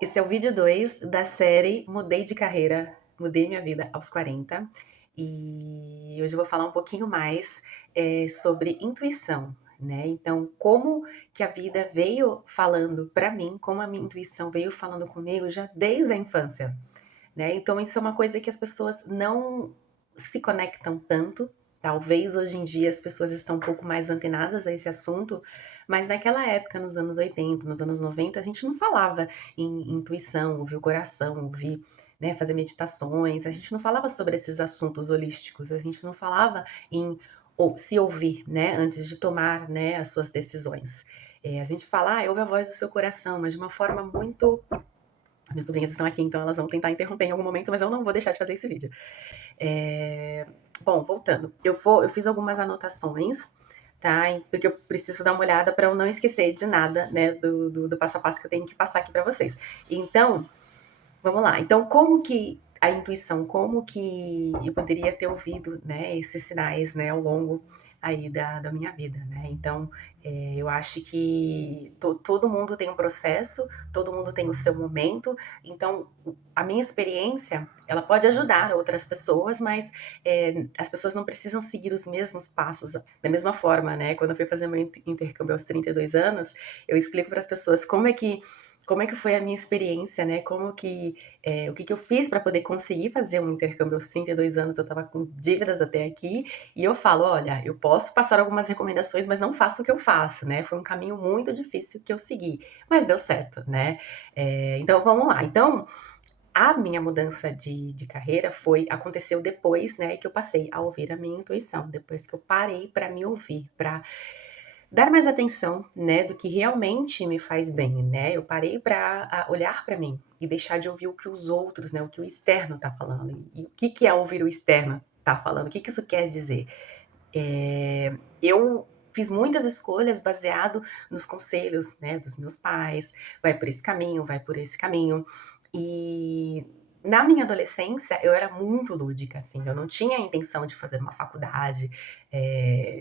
Esse é o vídeo 2 da série Mudei de Carreira, Mudei Minha Vida aos 40. E hoje eu vou falar um pouquinho mais sobre intuição, né? Então, como que a vida veio falando para mim, como a minha intuição veio falando comigo já desde a infância, né? Então, isso é uma coisa que as pessoas não se conectam tanto. Talvez hoje em dia as pessoas estão um pouco mais antenadas a esse assunto, mas naquela época, nos anos 80, nos anos 90, a gente não falava em intuição, ouvir o coração, ouvir, né, fazer meditações, a gente não falava sobre esses assuntos holísticos, a gente não falava em se ouvir, né, antes de tomar, né, as suas decisões. A gente fala, ouve a voz do seu coração, mas de uma forma muito. Minhas sobrinhas estão aqui, então elas vão tentar interromper em algum momento, mas eu não vou deixar de fazer esse vídeo. É, Bom, voltando. Eu fiz algumas anotações, tá? Porque eu preciso dar uma olhada para eu não esquecer de nada, né? Do passo a passo que eu tenho que passar aqui para vocês. Então, vamos lá. Então, como que a intuição, como que eu poderia ter ouvido, né, esses sinais, né, ao longo aí da minha vida, né? Então, eu acho que todo mundo tem um processo, todo mundo tem o seu momento. Então, a minha experiência, ela pode ajudar outras pessoas, mas as pessoas não precisam seguir os mesmos passos da mesma forma, né? Quando eu fui fazer meu intercâmbio aos 32 anos, eu explico para as pessoas como é que foi a minha experiência, né? O que eu fiz para poder conseguir fazer um intercâmbio aos 32 anos? Eu estava com dívidas até aqui, e eu falo: olha, eu posso passar algumas recomendações, mas não faço o que eu faço, né? Foi um caminho muito difícil que eu segui, mas deu certo, né? Então vamos lá. Então, a minha mudança de carreira aconteceu depois, né, que eu passei a ouvir a minha intuição, depois que eu parei para me ouvir, para dar mais atenção, né, do que realmente me faz bem, né? Eu parei para olhar para mim e deixar de ouvir o que os outros, né, o que o externo tá falando. E o que é ouvir o externo tá falando? O que isso quer dizer? Eu fiz muitas escolhas baseado nos conselhos, né, dos meus pais. Vai por esse caminho, vai por esse caminho. E na minha adolescência eu era muito lúdica, assim, eu não tinha a intenção de fazer uma faculdade.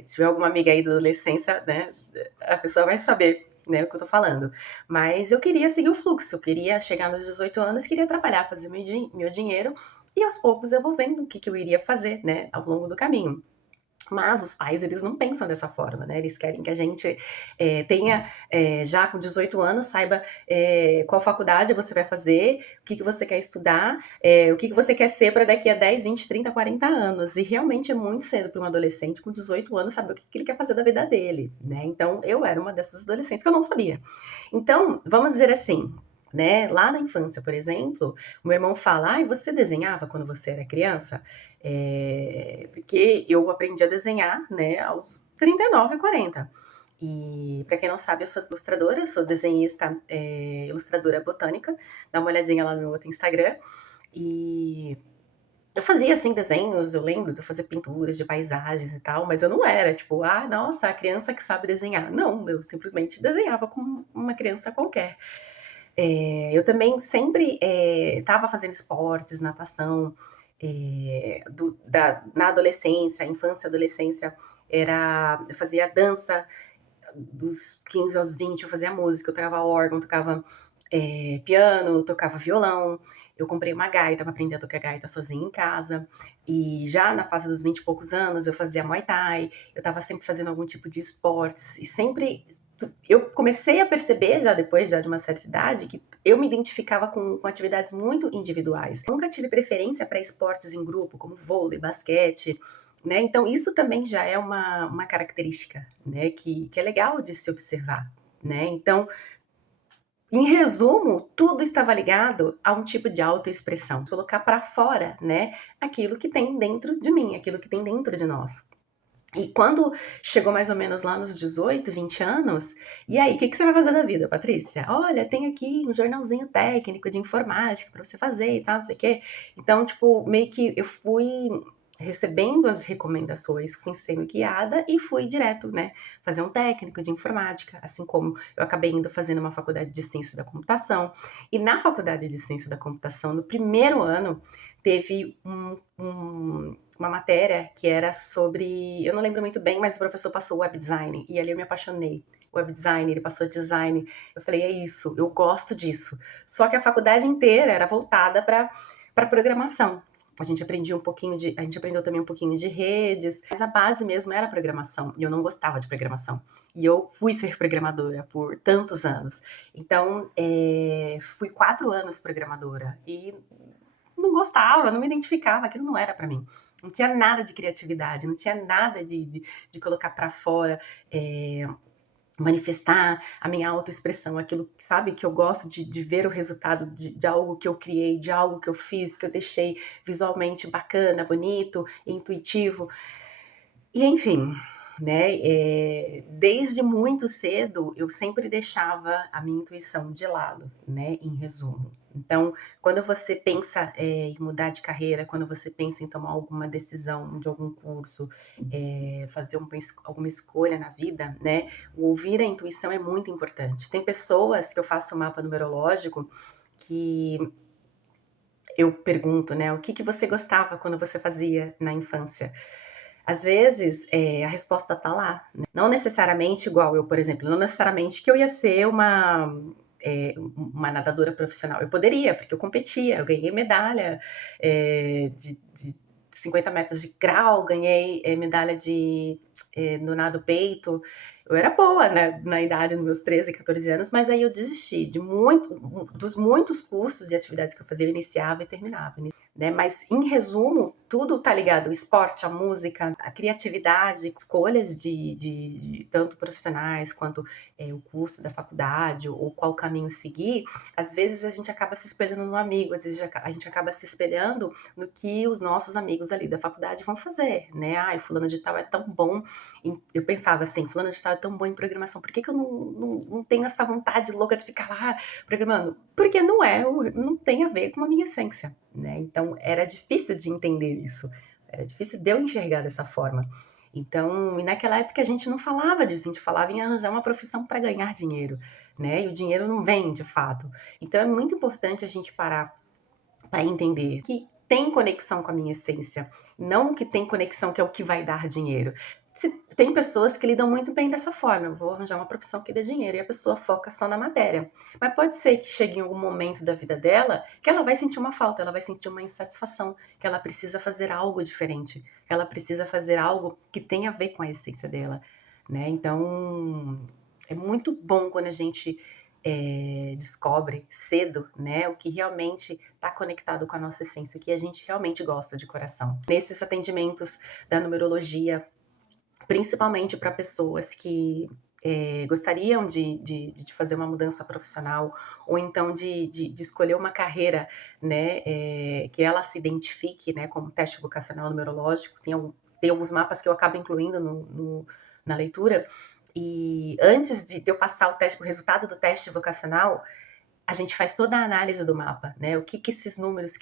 Se tiver alguma amiga aí da adolescência, né, a pessoa vai saber, né, o que eu tô falando. Mas eu queria seguir o fluxo, eu queria chegar nos 18 anos, queria trabalhar, fazer meu dinheiro, e aos poucos eu vou vendo o que eu iria fazer, né, ao longo do caminho. Mas os pais, eles não pensam dessa forma, né? Eles querem que a gente tenha, já com 18 anos, saiba qual faculdade você vai fazer, o que você quer estudar, o que você quer ser para daqui a 10, 20, 30, 40 anos. E realmente é muito cedo para um adolescente com 18 anos saber o que ele quer fazer da vida dele, né? Então, eu era uma dessas adolescentes que eu não sabia. Então, vamos dizer assim, né? Lá na infância, por exemplo, o meu irmão fala: ai, você desenhava quando você era criança? Porque eu aprendi a desenhar, né, aos 39, 40. E para quem não sabe, eu sou ilustradora, sou desenhista, ilustradora botânica. Dá uma olhadinha lá no meu outro Instagram. E eu fazia assim desenhos, eu lembro de eu fazer pinturas de paisagens e tal, mas eu não era tipo, nossa, a criança que sabe desenhar. Não, eu simplesmente desenhava como uma criança qualquer. Eu também sempre estava fazendo esportes, natação, na adolescência, infância, adolescência, eu fazia dança, dos 15 aos 20 eu fazia música, eu tocava órgão, tocava piano, tocava violão, eu comprei uma gaita para aprender a tocar gaita sozinha em casa, e já na fase dos 20 e poucos anos eu fazia Muay Thai, eu estava sempre fazendo algum tipo de esportes, e sempre eu comecei a perceber, já depois já de uma certa idade, que eu me identificava com atividades muito individuais. Eu nunca tive preferência para esportes em grupo, como vôlei, basquete, né? Então, isso também já é uma característica, né, que é legal de se observar, né? Então, em resumo, tudo estava ligado a um tipo de autoexpressão, colocar para fora, né, aquilo que tem dentro de mim, aquilo que tem dentro de nós. E quando chegou mais ou menos lá nos 18, 20 anos, e aí, o que você vai fazer da vida, Patrícia? Olha, tem aqui um jornalzinho técnico de informática para você fazer e tal, não sei o quê. Então, tipo, meio que eu fui recebendo as recomendações, fui sendo guiada e fui direto, né, fazer um técnico de informática, assim como eu acabei indo fazendo uma faculdade de ciência da computação. E na faculdade de ciência da computação, no primeiro ano, teve uma matéria que era sobre, eu não lembro muito bem, mas o professor passou web design, e ali eu me apaixonei web design, ele passou design. Eu falei, é isso, eu gosto disso. Só que a faculdade inteira era voltada para programação. A gente aprendeu também um pouquinho de redes, mas a base mesmo era programação, e eu não gostava de programação. E eu fui ser programadora por tantos anos. Então, fui 4 anos programadora e não gostava, não me identificava, aquilo não era para mim. Não tinha nada de criatividade, não tinha nada de colocar para fora, manifestar a minha autoexpressão, aquilo, sabe, que eu gosto de ver o resultado de algo que eu criei, de algo que eu fiz, que eu deixei visualmente bacana, bonito, intuitivo. E enfim, né, desde muito cedo eu sempre deixava a minha intuição de lado, né, em resumo. Então, quando você pensa, em mudar de carreira, quando você pensa em tomar alguma decisão de algum curso, fazer alguma escolha na vida, né, o ouvir a intuição é muito importante. Tem pessoas que eu faço o mapa numerológico que eu pergunto, né, o que que você gostava quando você fazia na infância? Às vezes, a resposta tá lá, né. Não necessariamente igual eu, por exemplo, não necessariamente que eu ia ser uma nadadora profissional. Eu poderia, porque eu competia, eu ganhei medalha, de 50 metros de crawl, ganhei, medalha no nado peito. Eu era boa, né, na idade dos meus 13, 14 anos, mas aí eu desisti dos muitos cursos e atividades que eu fazia, eu iniciava e terminava, né? Mas, em resumo, tudo tá ligado: o esporte, a música, a criatividade, escolhas de tanto profissionais quanto o curso da faculdade ou qual caminho seguir. Às vezes a gente acaba se espelhando no amigo, às vezes a gente acaba se espelhando no que os nossos amigos ali da faculdade vão fazer, né? Ai, fulano de tal é tão bom. Eu pensava assim, fulano de tal é tão bom em programação, por que que eu não tenho essa vontade louca de ficar lá programando? Porque não tem a ver com a minha essência, né? Então era difícil de entender isso, era difícil de eu enxergar dessa forma. Então, e naquela época a gente não falava disso, a gente falava em arranjar uma profissão para ganhar dinheiro, né? E o dinheiro não vem de fato. Então é muito importante a gente parar para entender que tem conexão com a minha essência, não que tem conexão que é o que vai dar dinheiro. Tem pessoas que lidam muito bem dessa forma, eu vou arranjar uma profissão que dê dinheiro, e a pessoa foca só na matéria. Mas pode ser que chegue em algum momento da vida dela que ela vai sentir uma falta, ela vai sentir uma insatisfação, que ela precisa fazer algo diferente, que ela precisa fazer algo que tenha a ver com a essência dela, né? Então, é muito bom quando a gente descobre cedo, né, o que realmente está conectado com a nossa essência, o que a gente realmente gosta de coração. Nesses atendimentos da numerologia, principalmente para pessoas que gostariam de fazer uma mudança profissional, ou então de escolher uma carreira, né, que ela se identifique, né, como teste vocacional numerológico. Tem alguns mapas que eu acabo incluindo na leitura, e antes de eu passar o resultado do teste vocacional, a gente faz toda a análise do mapa, né? O que que esses números,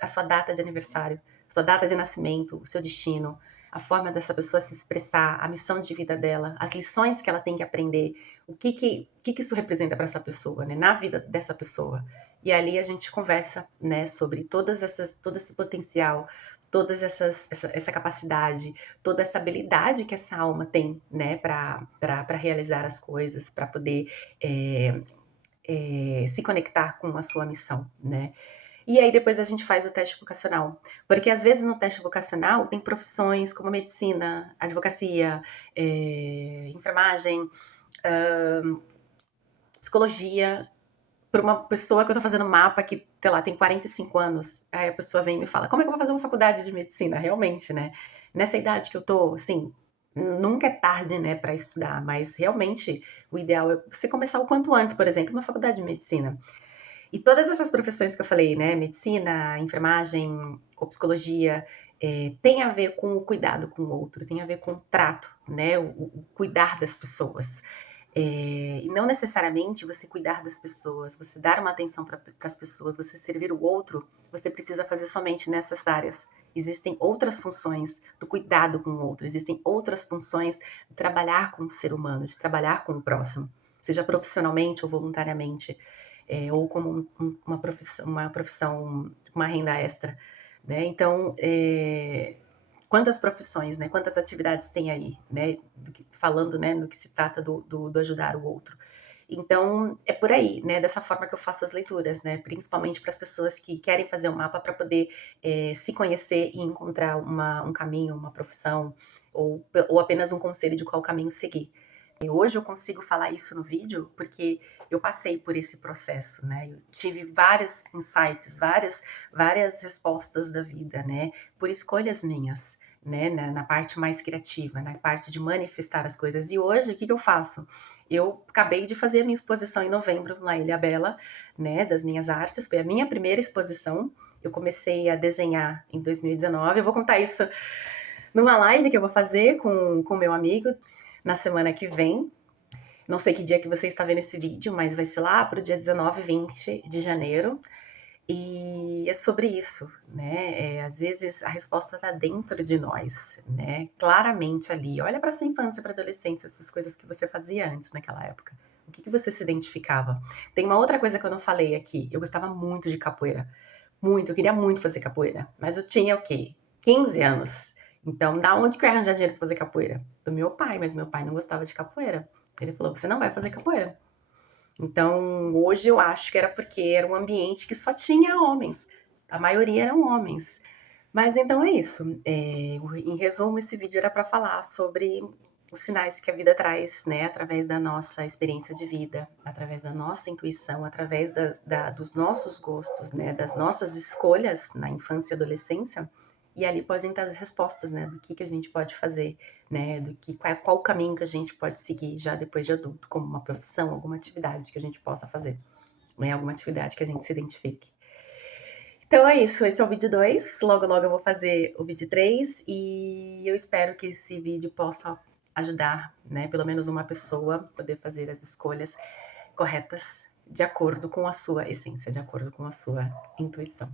a sua data de aniversário, sua data de nascimento, o seu destino, a forma dessa pessoa se expressar, a missão de vida dela, as lições que ela tem que aprender, o que que isso representa para essa pessoa, né? Na vida dessa pessoa. E ali a gente conversa, né, sobre todo esse potencial, essa capacidade, toda essa habilidade que essa alma tem, né, para realizar as coisas, para poder é, se conectar com a sua missão, né? E aí depois a gente faz o teste vocacional, porque às vezes no teste vocacional tem profissões como medicina, advocacia, enfermagem, psicologia, para uma pessoa que eu tô fazendo mapa que, sei lá, tem 45 anos, aí a pessoa vem e me fala, como é que eu vou fazer uma faculdade de medicina? Realmente, né? Nessa idade que eu tô, assim, nunca é tarde, né, para estudar, mas realmente o ideal é você começar o quanto antes, por exemplo, uma faculdade de medicina. E todas essas profissões que eu falei, né, medicina, enfermagem ou psicologia, tem a ver com o cuidado com o outro, tem a ver com o trato, né, o cuidar das pessoas. E não necessariamente você cuidar das pessoas, você dar uma atenção para as pessoas, você servir o outro, você precisa fazer somente nessas áreas. Existem outras funções do cuidado com o outro, existem outras funções de trabalhar com o ser humano, de trabalhar com o próximo, seja profissionalmente ou voluntariamente, ou como uma profissão, uma renda extra, né? Então, quantas profissões, né, quantas atividades tem aí, né, falando, né, no que se trata do ajudar o outro. Então, é por aí, né, dessa forma que eu faço as leituras, né, principalmente para as pessoas que querem fazer um mapa para poder, se conhecer e encontrar um caminho, uma profissão, ou apenas um conselho de qual caminho seguir. E hoje eu consigo falar isso no vídeo, porque eu passei por esse processo, né, eu tive vários insights, várias respostas da vida, né, por escolhas minhas, né, na parte mais criativa, na parte de manifestar as coisas. E hoje, o que que eu faço? Eu acabei de fazer a minha exposição em novembro na Ilha Bela, né, das minhas artes, foi a minha primeira exposição. Eu comecei a desenhar em 2019, eu vou contar isso numa live que eu vou fazer com meu amigo na semana que vem. Não sei que dia que você está vendo esse vídeo, mas vai ser lá para o dia 19, 20 de janeiro. E é sobre isso, né? Às vezes a resposta está dentro de nós, né? Claramente ali. Olha para sua infância, para adolescência, essas coisas que você fazia antes naquela época. O que você se identificava? Tem uma outra coisa que eu não falei aqui. Eu gostava muito de capoeira. Muito, eu queria muito fazer capoeira. Mas eu tinha o quê? 15 anos. Então, da onde que eu ia arranjar dinheiro pra fazer capoeira? Do meu pai, mas meu pai não gostava de capoeira. Ele falou: você não vai fazer capoeira. Então, hoje eu acho que era porque era um ambiente que só tinha homens. A maioria eram homens. Mas então é isso. Em resumo, esse vídeo era para falar sobre os sinais que a vida traz, né? Através da nossa experiência de vida, através da nossa intuição, através dos nossos gostos, né? Das nossas escolhas na infância e adolescência. E ali podem estar as respostas, né? Do que a gente pode fazer, né? Qual o caminho que a gente pode seguir já depois de adulto, como uma profissão, alguma atividade que a gente possa fazer, né? Alguma atividade que a gente se identifique. Então é isso, esse é o vídeo 2. Logo, logo eu vou fazer o vídeo 3 e eu espero que esse vídeo possa ajudar, né, pelo menos uma pessoa a poder fazer as escolhas corretas de acordo com a sua essência, de acordo com a sua intuição.